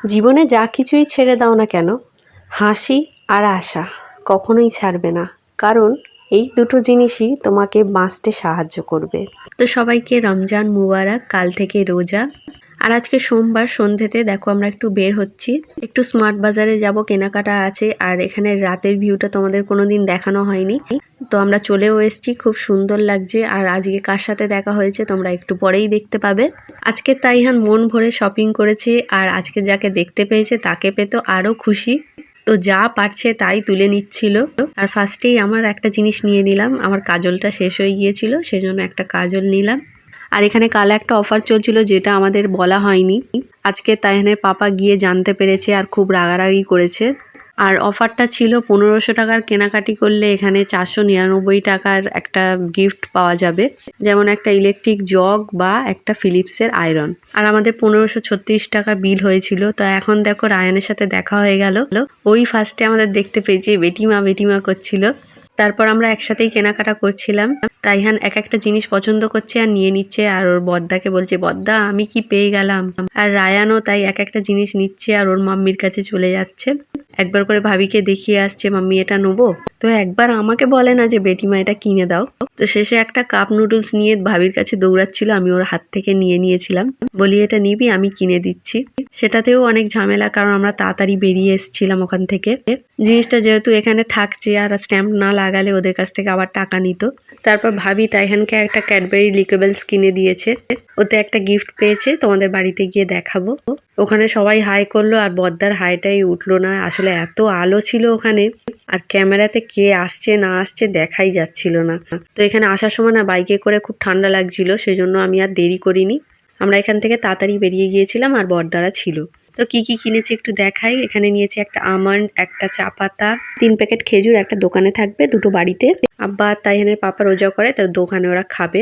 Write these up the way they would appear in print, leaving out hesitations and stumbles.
জীবনে যা কিছুই ছেড়ে দাও না কেন, হাসি আর আশা কখনোই ছাড়বে না। কারণ এই দুটো জিনিসই তোমাকে বাঁচতে সাহায্য করবে। তো সবাইকে রমজান মুবারক। কাল থেকে রোজা। আর আজকে সোমবার সন্ধ্যেতে দেখো আমরা একটু বের হচ্ছি, একটু স্মার্ট বাজারে যাব, কেনাকাটা আছে। আর এখানে রাতের ভিউটা তোমাদের কোনোদিন দেখানো হয়নি, তো আমরা চলেও এসেছি। খুব সুন্দর লাগছে। আর আজকে কার সাথে দেখা হয়েছে তোমরা একটু পরেই দেখতে পাবে। আজকে তাইহান মন ভরে শপিং করেছে, আর আজকে যাকে দেখতে পেয়েছে তাকে পেতো আরো খুশি। তো যা পারছে তাই তুলে নিচ্ছিল। আর ফার্স্টেই আমার একটা জিনিস নিয়ে নিলাম, আমার কাজলটা শেষ হয়ে গিয়েছিল, সেজন্য একটা কাজল নিলাম। আর এখানে কাল একটা অফার চলছিল যেটা আমাদের বলা হয়নি। আজকে তাইহানের পাপা গিয়ে জানতে পেরেছে আর খুব রাগারাগি করেছে। আর অফারটা ছিল 1500 টাকার কেনাকাটি করলে এখানে 499 টাকার একটা গিফট পাওয়া যাবে, যেমন একটা ইলেকট্রিক জগ বা একটা ফিলিপসের আয়রন। আর আমাদের 1536 টাকার বিল হয়েছিল। তো এখন দেখো রায়ানের সাথে দেখা হয়ে গেল। ওই ফার্স্টে আমাদের দেখতে পেয়েছে, বেটিমা বেটিমা করছিল। তারপর আমরা একসাথেই কেনাকাটা করছিলাম। তাইহান এক একটা জিনিস পছন্দ করছে আর নিয়ে নিচ্ছে, আর ওর বদ্দাকে বলছে, বদ্দা আমি কি পেয়ে গেলাম। আর রায়ানও তাই এক একটা জিনিস নিচ্ছে আর ওর মাম্মির কাছে চলে যাচ্ছে। একবার করে ভাবিকে দেখিয়ে আসছে, মাম্মি এটা নেবো। তো একবার আমাকে বলে না যে বেটিমা এটা কিনে দাও। তো শেষে একটা কাপ নুডলস নিয়ে ভাবির কাছে দৌড়াচ্ছিল, আমি ওর হাত থেকে নিয়ে নিয়েছিলাম, বলি এটা নিবি, আমি কিনে দিচ্ছি। সেটাতেও অনেক ঝামেলা, কারণ আমরা তাড়াতাড়ি বেরিয়ে এসেছিলাম ওখান থেকে। জিনিসটা যেহেতু এখানে থাকছে আর স্ট্যাম্প না লাগালে ওদের কাছ থেকে আবার টাকা নিত। তারপর ভাবি তাইহানকে একটা ক্যাডবেরি লিকেবলস কিনে দিয়েছে, ওতে একটা গিফট পেয়েছে, তোমাদের বাড়িতে গিয়ে দেখাবো। ওখানে সবাই হাই করলো আর বদ্দার হাইটাই উঠলো না। আসলে এত আলো ছিল ওখানে, আর ক্যামেরাতে কে আসছে না আসছে দেখাই যাচ্ছিল না। তো এখানে আসার সময় না বাইকে করে খুব ঠান্ডা লাগছিল, সেই জন্য আমি আর দেরি করিনি। আমরা এখান থেকে তাড়াতাড়ি বেরিয়ে গিয়েছিলাম আর বড়দারা ছিল। তো কি কি কিনেছি একটু দেখাই। এখানে নিয়েছি একটা আমন্ড, একটা চা পাতা, 3 প্যাকেট খেজুর। একটা দোকানে থাকবে, দুটো বাড়িতে। আব্বা তাইহানের পাপা রোজা করে, তো দোকানে ওরা খাবে।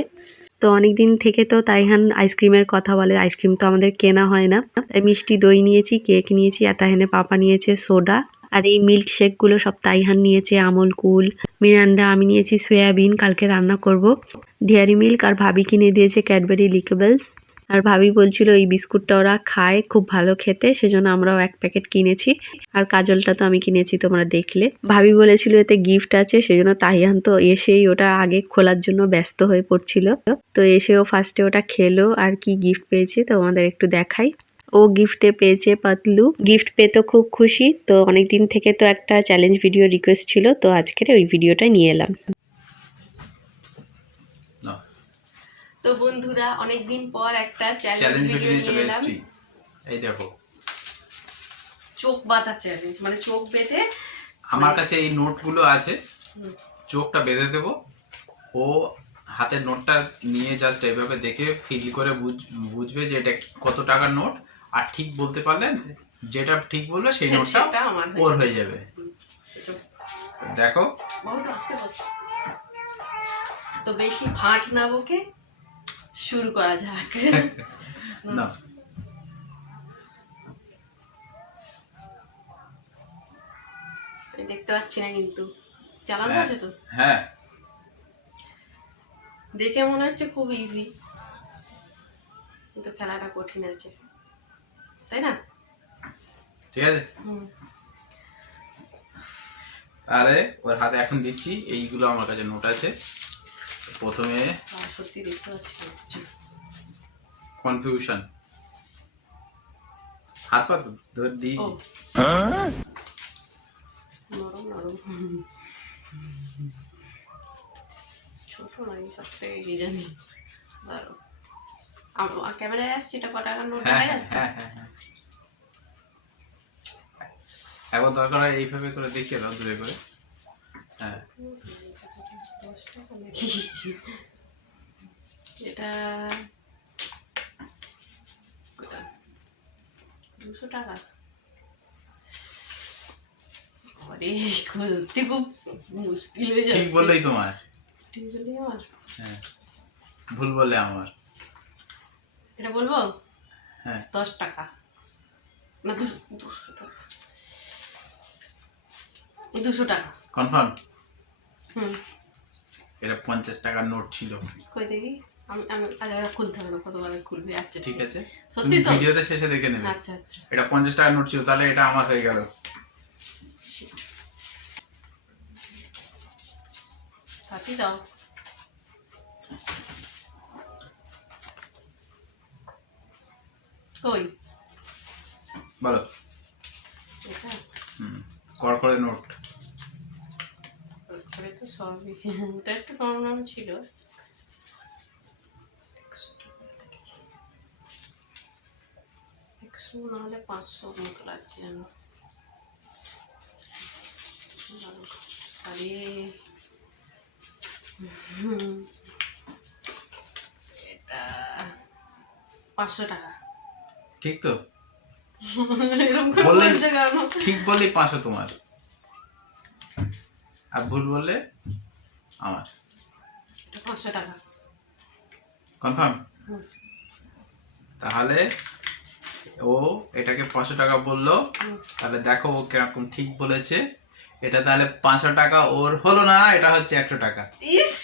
তো অনেকদিন থেকে তো তাইহান আইসক্রিমের কথা বলে, আইসক্রিম তো আমাদের কেনা হয় না, তাই মিষ্টি দই নিয়েছি, কেক নিয়েছি, আর তাইহানের পাপা নিয়েছে সোডা। আর এই মিল্ক শেক গুলো সব তাইহান নিয়েছে, আমল কুল, মিরান্ডা। আমি নিয়েছি সয়াবিন, কালকে রান্না করব। ডেয়ারি মিল্ক আর ভাবি কিনে দিয়েছে ক্যাডবেরি লিকেবলস। আর ভাবি বলছিল এই বিস্কুটটা ওরা খায়, খুব ভালো খেতে, সেজন্য আমরাও 1 প্যাকেট কিনেছি। আর কাজলটা তো আমি কিনেছি, তোমরা দেখলে। ভাবি বলেছিল এতে গিফট আছে, সেজন্য তাইহান তো এসেই ওটা আগে খোলার জন্য ব্যস্ত হয়ে পড়ছিল। তো এসেও ফার্স্টে ওটা খেলো। আর কি গিফট পেয়েছে তোমাদের একটু দেখাই। ও গিফটে পেয়েছে পাতলু। গিফট পেয়ে তো খুব খুশি। তো অনেকদিন থেকে তো একটা চ্যালেঞ্জ ভিডিও রিকোয়েস্ট ছিল, তো আজকের ওই ভিডিওটা নিয়ে এলাম। তো বন্ধুরা অনেকদিন পর একটা চ্যালেঞ্জ ভিডিও নিয়ে এলাম। এই দেখো, চোখ বাঁধা চ্যালেঞ্জ, মানে চোখ বেঁধে। আমার কাছে এই নোটগুলো আছে, চোখটা বেঁধে দেব। ও হাতের নোটটা নিয়ে জাস্ট এইভাবে দেখে ফিল করে বুঝবে যে এটা কত টাকার নোট। আর ঠিক বলতে পারলে, যেটা ঠিক বলবে সেই নোটটা ওর হয়ে যাবে। দেখো, তো বেশি ভাট না বকে শুরু করা যাক। না, দেখতে পাচ্ছি না কিন্তু চালানো আছে তো। হ্যাঁ, দেখে মনে হচ্ছে খুব ইজি, কিন্তু খেলাটা কঠিন আছে, তাই না? ঠিক আছে। আরে ওর হাতে এখন দিচ্ছি, এইগুলো আমার কাছে নোট আছে। প্রথমে সত্যি দেখতে পাচ্ছি কনফিউশন, হাত পা ধর দিই। নরম নরম, ছোট নয়, সব থেকে কি জানি। ক্যামেরায় আসছে, এটা কত টাকার নোট দেখা যাচ্ছে? হ্যাঁ হ্যাঁ হ্যাঁ, এখন দরকার হয় এইভাবে করে দেখিয়ে দাও দূরে করে। হ্যাঁ, এটা 200 টাকা। আরে খুলতে খুব মুশকিল হয়ে যাচ্ছে। ঠিক বললেই তোমার, ঠিক বললেই আমার। হ্যাঁ, ভুল বললে আমার। এটা বলবো? হ্যাঁ, 10 টাকা না, 200 টাকা। 200 টাকা কনফার্ম? হুম। এটা 50 টাকার নোট ছিল। কই দেখি। আমি আমি আরে খুলতে হবে না, কতবার খুলবি। আচ্ছা ঠিক আছে, সত্যি তো? ভিডিওতে শেষে দেখে নেবে। আচ্ছা আচ্ছা এটা 50 টাকার নোট ছিল, তাহলে এটা আমার হয়ে গেল। হাতি দাও। কই বলো। এটা কড়কড়ে নোট। করে তো সবই, এটা একটু কম দাম ছিল। 100 নাহলে 500 মতো লাগছে জানো। আরে এটা 500 টাকা। ঠিক তো? এরকম করে বললে বলছে কেন? ঠিক বললেই 500 তোমার, আর ভুল বললে আমার। এটা 500 টাকা কনফার্ম? হুম। তাহলে ও এটাকে 500 টাকা বললো, হুম। তাহলে দেখো ও কিরকম ঠিক বলেছে। এটা তাহলে 500 টাকা ওর হলো না, এটা হচ্ছে 100 টাকা। ইস,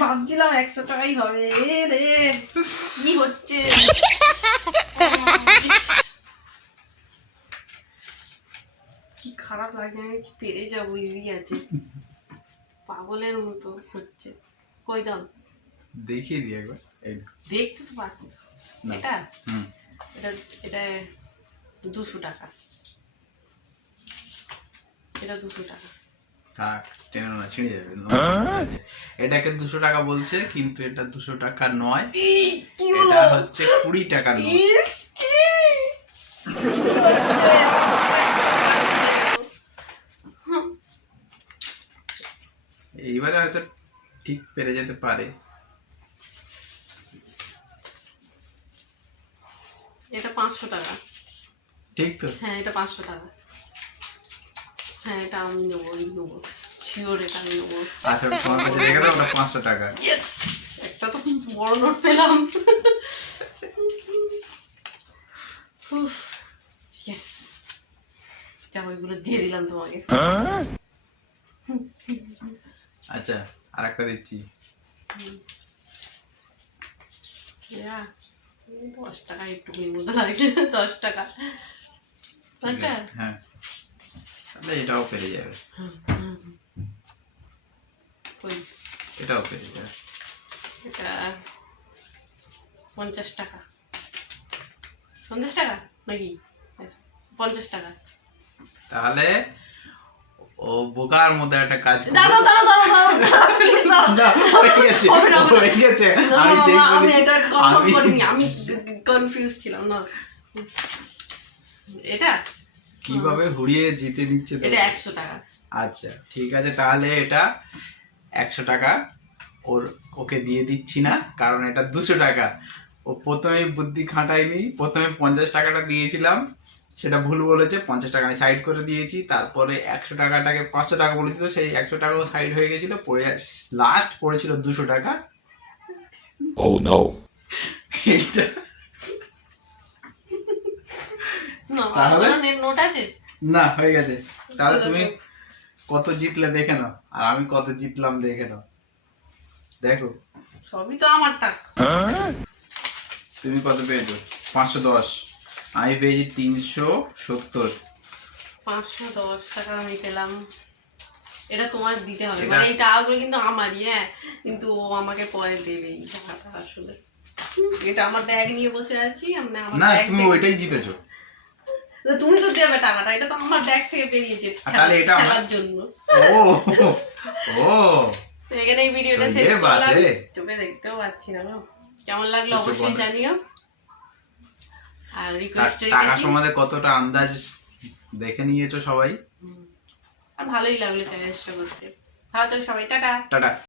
ভাবছিলাম 100 টাকাই হবে রে, কি হচ্ছে? কি খারাপ লাগছে, আমি কি পেরে যাবো, ইজি আছে। পাগলের মতো হচ্ছে। কই দাম দেখিয়ে দিই একবার। এই দেখতে তো পাচ্ছি। না। এটা হুম এটা এটা 200 টাকা। এটা 200 টাকা। থাক, টেনে না, ছিঁড়ে যাবে। এটাকে 200 টাকা বলছে, কিন্তু এটা 200 টাকা নয়, কি এটা হচ্ছে 20 টাকার নোট। এইবারে হয়তো ঠিক পেরে যেতে পারে। এটা 500 টাকা। ঠিক তো? হ্যাঁ এটা 500 টাকা। হ্যাঁ এটা আমি নেবো, এই নেবো শিওর, এটা আমি নেবো। আচ্ছা, তোমার কাছে রেখে দাও, ওটা 500 টাকা। ইয়েস, একটা তো বড় নোট পেলাম। ইয়েস, যা ওইগুলো দিয়ে দিলাম তোমাকে। আচ্ছা, আর একটা দিচ্ছি। 10 টাকা একটু মতো লাগছে, 10 টাকা। আচ্ছা হ্যাঁ, তাহলে এটাও পেরে যাবে, কই এটাও পেরে যাবে। এটা 50 টাকা। 50 টাকা নাকি? 50 টাকা। তাহলে ও বোকার মধ্যে একটা কাজ করবে। দাঁড়াও দাঁড়াও দাঁড়াও দাঁড়াও, প্লিজ দাও। না, হয়ে গেছে, হবে না, হবে না। হয়ে গেছে। না, আমি চেক আমি করেছি। এটা কনফার্ম আমি- করিনি, আমি কনফিউজ ছিলাম না। এটা কিভাবে হুড়িয়ে জিতে নিচ্ছে তো। এটা 100 টাকা। আচ্ছা ঠিক আছে, তাহলে এটা 100 টাকা ওকে দিয়ে দিচ্ছি না, কারণ এটা 200 টাকা। ও প্রথমে বুদ্ধি খাটায়নি, প্রথমে 50 টাকাটা দিয়েছিলাম, সেটা ভুল বলেছে। 50 টাকা আমি সাইড করে দিয়েছি, তারপরে 100 টাকাটাকে 500 টাকা বলেছিল, সেই 100 টাকাও সাইড হয়ে গেছিল, পড়ে লাস্ট পড়েছিল 200 টাকা। Oh no. এইটা না, তাহলে? আমার নোট আছে। না, হয়ে গেছে। তাহলে ঠিক আছে। তুমি কত জিতলে দেখে নাও, আর আমি কত জিতলাম দেখে নাও। দেখো সবই তো আমার টাকা। তুমি কত পেয়েছো? 510। আমি পেয়েছি 370। 510 টাকা আমি পেলাম। এটা তোমার দিতে হবে, এটা- মানে এই টাকাগুলো কিন্তু আমারই, হ্যাঁ, কিন্তু ও আমাকে পরে দেবে এই টাকাটা। আসলে এটা আমার ব্যাগ নিয়ে বসে আছি, আমি আমার না, ব্যাগ তুমি থেকে- ওইটাই জিতেছো। তুমি তো দেবে টাকাটা, এটা তো আমার ব্যাগ থেকে বেরিয়েছে আর তাহলে এটা আমার- খেলার জন্য। ও ও তো এখানে এই ভিডিওটা তো শেষ এ করলাম। বাজে। চোখে দেখতেও পাচ্ছি না গো। কেমন লাগলো চোখে অবশ্যই বন্ধ। জানিও। আর আর রিকোয়েস্ট টাকা রেখেছি। সম্বন্ধে কতটা আন্দাজ দেখে নিয়েছো সবাই। আর ভালোই লাগলো চ্যালেঞ্জটা করতে। ভালো থাকো সবাই, টাটা। টাটা।